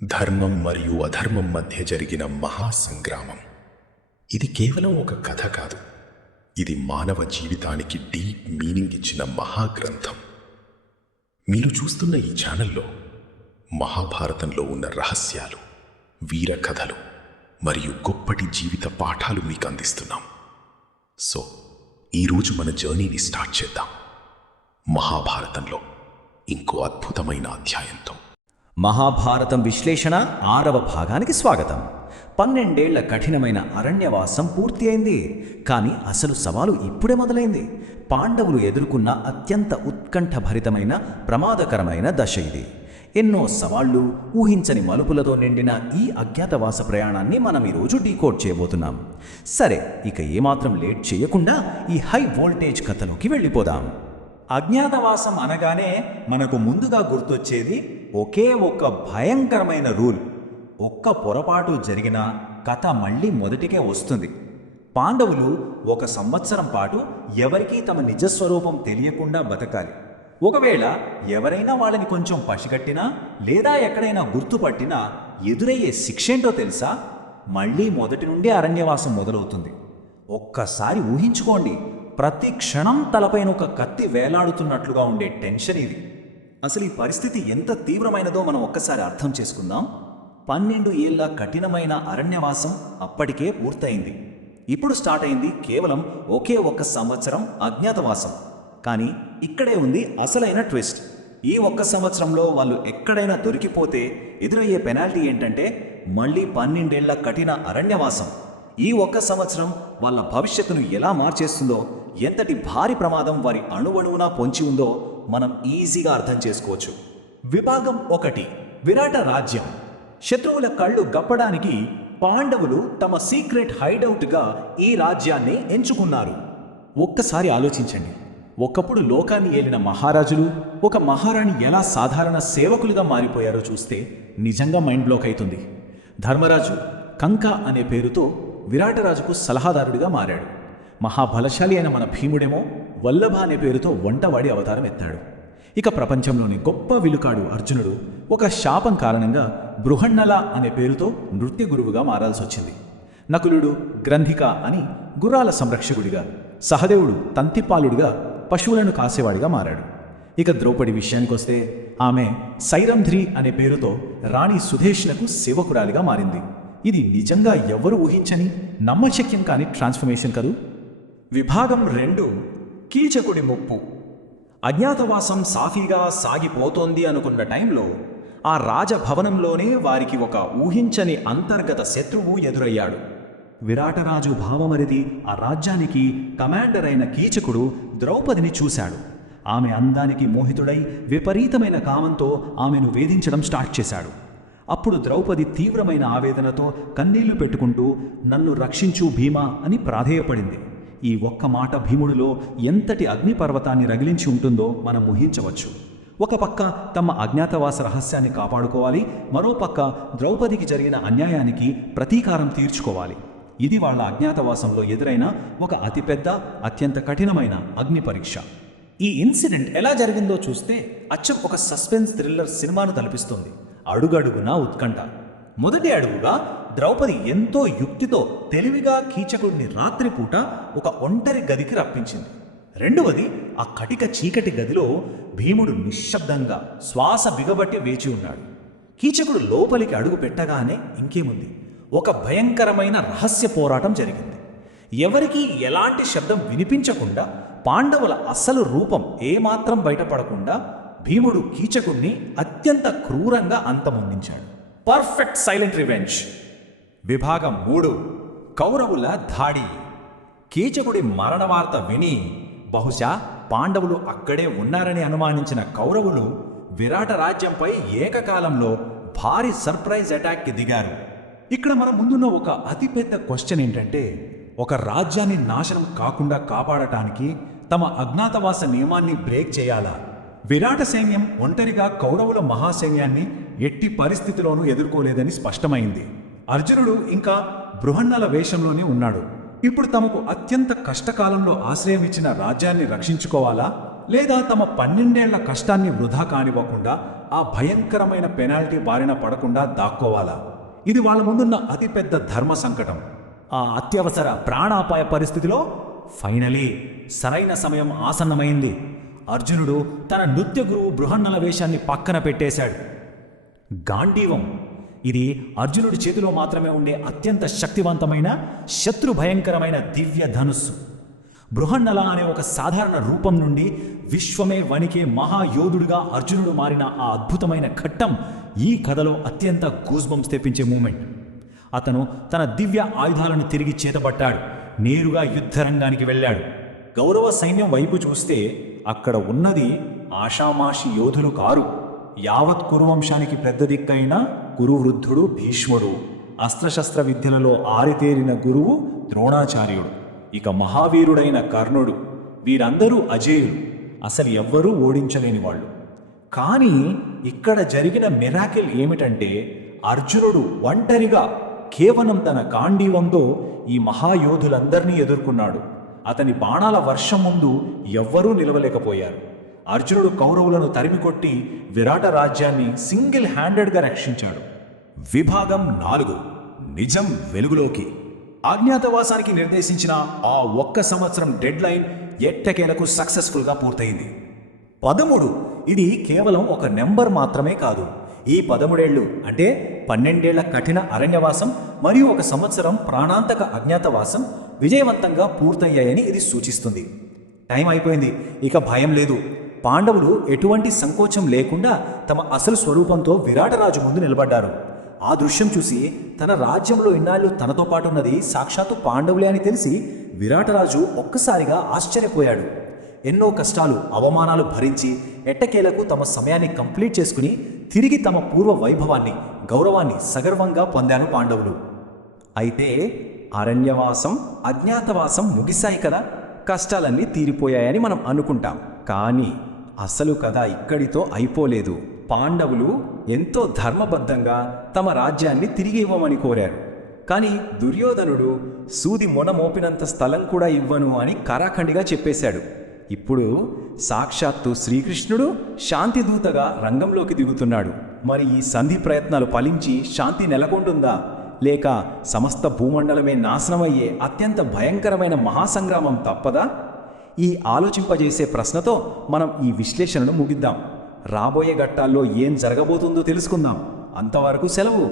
ధర్మం మరియు అధర్మం మధ్య జరిగిన మహాసంగ్రామం. ఇది కేవలం ఒక కథ కాదు, ఇది మానవ జీవితానికి డీప్ మీనింగ్ ఇచ్చిన మహాగ్రంథం. మీరు చూస్తున్న ఈ ఛానల్లో మహాభారతంలో ఉన్న రహస్యాలు, వీర కథలు మరియు గొప్పటి జీవిత పాఠాలు మీకు అందిస్తున్నాం. సో ఈరోజు మన జర్నీని స్టార్ట్ చేద్దాం. మహాభారతంలో ఇంకో అద్భుతమైన అధ్యాయంతో. మహాభారతం విశ్లేషణ 6వ భాగానికి స్వాగతం. 12 ఏళ్ల కఠినమైన అరణ్యవాసం పూర్తి అయింది. కానీ అసలు సవాలు ఇప్పుడే మొదలైంది. పాండవులు ఎదుర్కొన్న అత్యంత ఉత్కంఠభరితమైన ప్రమాదకరమైన దశ ఇది. ఎన్నో సవాళ్లు, ఊహించని మలుపులతో నిండిన ఈ అజ్ఞాతవాస ప్రయాణాన్ని మనం ఈరోజు డీకోడ్ చేయబోతున్నాం. సరే, ఇక ఏమాత్రం లేట్ చేయకుండా ఈ హై వోల్టేజ్ కథలోకి వెళ్ళిపోదాం. అజ్ఞాతవాసం అనగానే మనకు ముందుగా గుర్తొచ్చేది ఒకే ఒక్క భయంకరమైన రూల్. ఒక్క పొరపాటు జరిగినా కథ మళ్ళీ మొదటికే వస్తుంది. పాండవులు 1 సంవత్సరం పాటు ఎవరికీ తమ నిజస్వరూపం తెలియకుండా బతకాలి. ఒకవేళ ఎవరైనా వాళ్ళని కొంచెం పసిగట్టినా లేదా ఎక్కడైనా గుర్తుపట్టినా ఎదురయ్యే శిక్షేంటో తెలుసా? మళ్ళీ మొదటి నుండి అరణ్యవాసం మొదలవుతుంది. ఒక్కసారి ఊహించుకోండి, ప్రతి క్షణం తలపైన ఒక కత్తి వేలాడుతున్నట్లుగా ఉండే టెన్షన్ ఇది. అసలు ఈ పరిస్థితి ఎంత తీవ్రమైనదో మనం ఒక్కసారి అర్థం చేసుకుందాం. 12 ఏళ్ల కఠినమైన అరణ్యవాసం అప్పటికే పూర్తయింది. ఇప్పుడు స్టార్ట్ అయింది కేవలం ఒకే 1 సంవత్సరం అజ్ఞాతవాసం. కానీ ఇక్కడే ఉంది అసలైన ట్విస్ట్. ఈ 1 సంవత్సరంలో వాళ్ళు ఎక్కడైనా దొరికిపోతే ఎదురయ్యే పెనాల్టీ ఏంటంటే మళ్ళీ 12 ఏళ్ల కఠిన అరణ్యవాసం. ఈ 1 సంవత్సరం వాళ్ళ భవిష్యత్తును ఎలా మార్చేస్తుందో, ఎంతటి భారీ ప్రమాదం వారి అణువణువునా పొంచి ఉందో మనం ఈజీగా అర్థం చేసుకోవచ్చు. విభాగం 1, విరాట రాజ్యం. శత్రువుల కళ్ళు గప్పడానికి పాండవులు తమ సీక్రెట్ హైడౌట్గా ఈ రాజ్యాన్ని ఎంచుకున్నారు. ఒక్కసారి ఆలోచించండి, ఒకప్పుడు లోకాన్ని ఏలిన మహారాజులు, ఒక మహారాణి ఎలా సాధారణ సేవకులుగా మారిపోయారో చూస్తే నిజంగా మైండ్ బ్లోక్ అవుతుంది. ధర్మరాజు కంక అనే పేరుతో విరాటరాజుకు సలహాదారుడిగా మారాడు. మహాబలశాలి అయిన మన భీముడేమో వల్లభ అనే పేరుతో వంటవాడి అవతారం ఎత్తాడు. ఇక ప్రపంచంలోని గొప్ప విలుకాడు అర్జునుడు ఒక శాపం కారణంగా బృహన్నల అనే పేరుతో నృత్య గురువుగా మారాల్సి వచ్చింది. నకులుడు గ్రంథిక అని గుర్రాల సంరక్షకుడిగా, సహదేవుడు తంతిపాలుడిగా పశువులను కాసేవాడిగా మారాడు. ఇక ద్రౌపది విషయానికొస్తే ఆమె సైరంధ్రి అనే పేరుతో రాణి సుధేష్ణకు సేవకురాలిగా మారింది. ఇది నిజంగా ఎవ్వరూ ఊహించని, నమ్మశక్యం కాని ట్రాన్స్ఫర్మేషన్ కదూ. విభాగం 2, కీచకుడి ముప్పు. అజ్ఞాతవాసం సాఫీగా సాగిపోతోంది అనుకున్న టైంలో ఆ రాజభవనంలోనే వారికి ఒక ఊహించని అంతర్గత శత్రువు ఎదురయ్యాడు. విరాటరాజు భావమరిది, ఆ రాజ్యానికి కమాండర్ అయిన కీచకుడు ద్రౌపదిని చూశాడు. ఆమె అందానికి మోహితుడై విపరీతమైన కామంతో ఆమెను వేధించడం స్టార్ట్ చేశాడు. అప్పుడు ద్రౌపది తీవ్రమైన ఆవేదనతో కన్నీళ్లు పెట్టుకుంటూ నన్ను రక్షించు భీమా అని ప్రాధేయపడింది. ఈ ఒక్క మాట భీముడిలో ఎంతటి అగ్నిపర్వతాన్ని రగిలించి ఉంటుందో మనం ఊహించవచ్చు. ఒక పక్క తమ అజ్ఞాతవాస రహస్యాన్ని కాపాడుకోవాలి, మరోపక్క ద్రౌపదికి జరిగిన అన్యాయానికి ప్రతీకారం తీర్చుకోవాలి. ఇది వాళ్ళ అజ్ఞాతవాసంలో ఎదురైన ఒక అతిపెద్ద, అత్యంత కఠినమైన అగ్ని పరీక్ష. ఈ ఇన్సిడెంట్ ఎలా జరిగిందో చూస్తే అచ్చం ఒక సస్పెన్స్ థ్రిల్లర్ సినిమాను తలపిస్తుంది. అడుగడుగునా ఉత్కంఠ. మొదటి అడుగుగా ద్రౌపది ఎంతో యుక్తితో తెలివిగా కీచకుడిని రాత్రిపూట ఒక ఒంటరి గదికి రప్పించింది. రెండవది, ఆ కటిక చీకటి గదిలో భీముడు నిశ్శబ్దంగా శ్వాస బిగబట్టి వేచి ఉన్నాడు. కీచకుడు లోపలికి అడుగు పెట్టగానే ఇంకేముంది, ఒక భయంకరమైన రహస్య పోరాటం జరిగింది. ఎవరికీ ఎలాంటి శబ్దం వినిపించకుండా, పాండవుల అసలు రూపం ఏమాత్రం బయటపడకుండా భీముడు కీచకుడిని అత్యంత క్రూరంగా అంతమొందించాడు. Perfect silent revenge. విభాగం 3, కౌరవుల ధాడి. కీచకుడి మరణ వార్త విని బహుశా పాండవులు అక్కడే ఉన్నారని అనుమానించిన కౌరవులు విరాట రాజ్యంపై ఏకకాలంలో భారీ సర్ప్రైజ్ అటాక్కి దిగారు. ఇక్కడ మన ముందున్న ఒక అతిపెద్ద క్వశ్చన్ ఏంటంటే, ఒక రాజ్యాన్ని నాశనం కాకుండా కాపాడటానికి తమ అజ్ఞాతవాస నియమాన్ని బ్రేక్ చేయాలా? విరాట సైన్యం ఒంటరిగా కౌరవుల మహాసైన్యాన్ని ఎట్టి పరిస్థితిలోనూ ఎదుర్కోలేదని స్పష్టమైంది. అర్జునుడు ఇంకా బృహన్నల వేషంలోనే ఉన్నాడు. ఇప్పుడు తమకు అత్యంత కష్టకాలంలో ఆశ్రయం ఇచ్చిన రాజ్యాన్ని రక్షించుకోవాలా, లేదా తమ 12 ఏళ్ల కష్టాన్ని వృధా కానివ్వకుండా ఆ భయంకరమైన పెనాల్టీ బారిన పడకుండా దాక్కోవాలా? ఇది వాళ్ళ ముందున్న అతిపెద్ద ధర్మ సంకటం. ఆ అత్యవసర ప్రాణాపాయ పరిస్థితిలో ఫైనలీ సరైన సమయం ఆసన్నమైంది. అర్జునుడు తన నృత్య గురువు బృహన్నల వేషాన్ని పక్కన పెట్టేశాడు. గాంధీవం ఇది అర్జునుడి చేతిలో మాత్రమే ఉండే అత్యంత శక్తివంతమైన శత్రు భయంకరమైన దివ్య ధనుస్సు. బృహన్నల అనే ఒక సాధారణ రూపం నుండి విశ్వమే వణికే మహాయోధుడిగా అర్జునుడు మారిన ఆ అద్భుతమైన ఘట్టం ఈ కథలో అత్యంత గూస్బంప్స్ తెప్పించే మూమెంట్. అతను తన దివ్య ఆయుధాలను తిరిగి చేతపట్టాడు. నేరుగా యుద్ధరంగానికి వెళ్ళాడు. కౌరవ సైన్యం వైపు చూస్తే అక్కడ ఉన్నది ఆషామాషి యోధులు కారు. యావత్ కురువంశానికి పెద్ద దిక్కైన కురువృద్ధుడు భీష్ముడు, అస్త్రశస్త్ర విద్యలలో ఆరితేరిన గురువు ద్రోణాచార్యుడు, ఇక మహావీరుడైన కర్ణుడు. వీరందరూ అజేయులు, అసలు ఎవ్వరూ ఓడించలేని వాళ్ళు. కానీ ఇక్కడ జరిగిన మిరాకిల్ ఏమిటంటే అర్జునుడు ఒంటరిగా కేవలం తన గాంధీవంతో ఈ మహాయోధులందరినీ ఎదుర్కొన్నాడు. అతని బాణాల వర్షం ముందు ఎవ్వరూ నిలవలేకపోయారు. అర్జునుడు కౌరవులను తరిమికొట్టి విరాట రాజ్యాన్ని సింగిల్ హ్యాండెడ్గా రక్షించాడు. విభాగం 4 నిజం వెలుగులోకి. అజ్ఞాతవాసానికి నిర్దేశించిన ఆ 1 సంవత్సరం డెడ్ లైన్ ఎట్టకేలకు సక్సెస్ఫుల్గా పూర్తయింది. 13 ఇది కేవలం ఒక నెంబర్ మాత్రమే కాదు. ఈ 13 ఏళ్ళు అంటే 12 ఏళ్ల కఠిన అరణ్యవాసం మరియు 1 సంవత్సరం ప్రాణాంతక అజ్ఞాతవాసం విజయవంతంగా పూర్తయ్యాయని ఇది సూచిస్తుంది. టైం అయిపోయింది, ఇక భయం లేదు. పాండవులు ఎటువంటి సంకోచం లేకుండా తమ అసలు స్వరూపంతో విరాటరాజు ముందు నిలబడ్డారు. ఆ దృశ్యం చూసి తన రాజ్యంలో ఇన్నాళ్ళు తనతో పాటు ఉన్నది సాక్షాత్తు పాండవులే అని తెలిసి విరాటరాజు ఒక్కసారిగా ఆశ్చర్యపోయాడు. ఎన్నో కష్టాలు అవమానాలు భరించి ఎట్టకేలకు తమ సమయాన్ని కంప్లీట్ చేసుకుని తిరిగి తమ పూర్వ వైభవాన్ని గౌరవాన్ని సగర్వంగా పొందాను పాండవులు. అయితే అరణ్యవాసం అజ్ఞాతవాసం ముగిశాయి కదా, కష్టాలన్నీ తీరిపోయాయని మనం అనుకుంటాం. కానీ అసలు కథ ఇక్కడితో అయిపోలేదు. పాండవులు ఎంతో ధర్మబద్ధంగా తమ రాజ్యాన్ని తిరిగి ఇవ్వమని కోరారు. కానీ దుర్యోధనుడు సూది మొన మోపినంత స్థలం కూడా ఇవ్వను అని కరాఖండిగా చెప్పేశాడు. ఇప్పుడు సాక్షాత్తు శ్రీకృష్ణుడు శాంతిదూతగా రంగంలోకి దిగుతున్నాడు. మరి ఈ సంధి ప్రయత్నాలు ఫలించి శాంతి నెలకొంటుందా, లేక సమస్త భూమండలమే నాశనమయ్యే అత్యంత భయంకరమైన మహాసంగ్రామం తప్పదా? ఈ ఆలోచింపజేసే ప్రశ్నతో మనం ఈ విశ్లేషణను ముగిద్దాం. రాబోయే ఘట్టాల్లో ఏం జరగబోతుందో తెలుసుకుందాం. అంతవరకు సెలవు.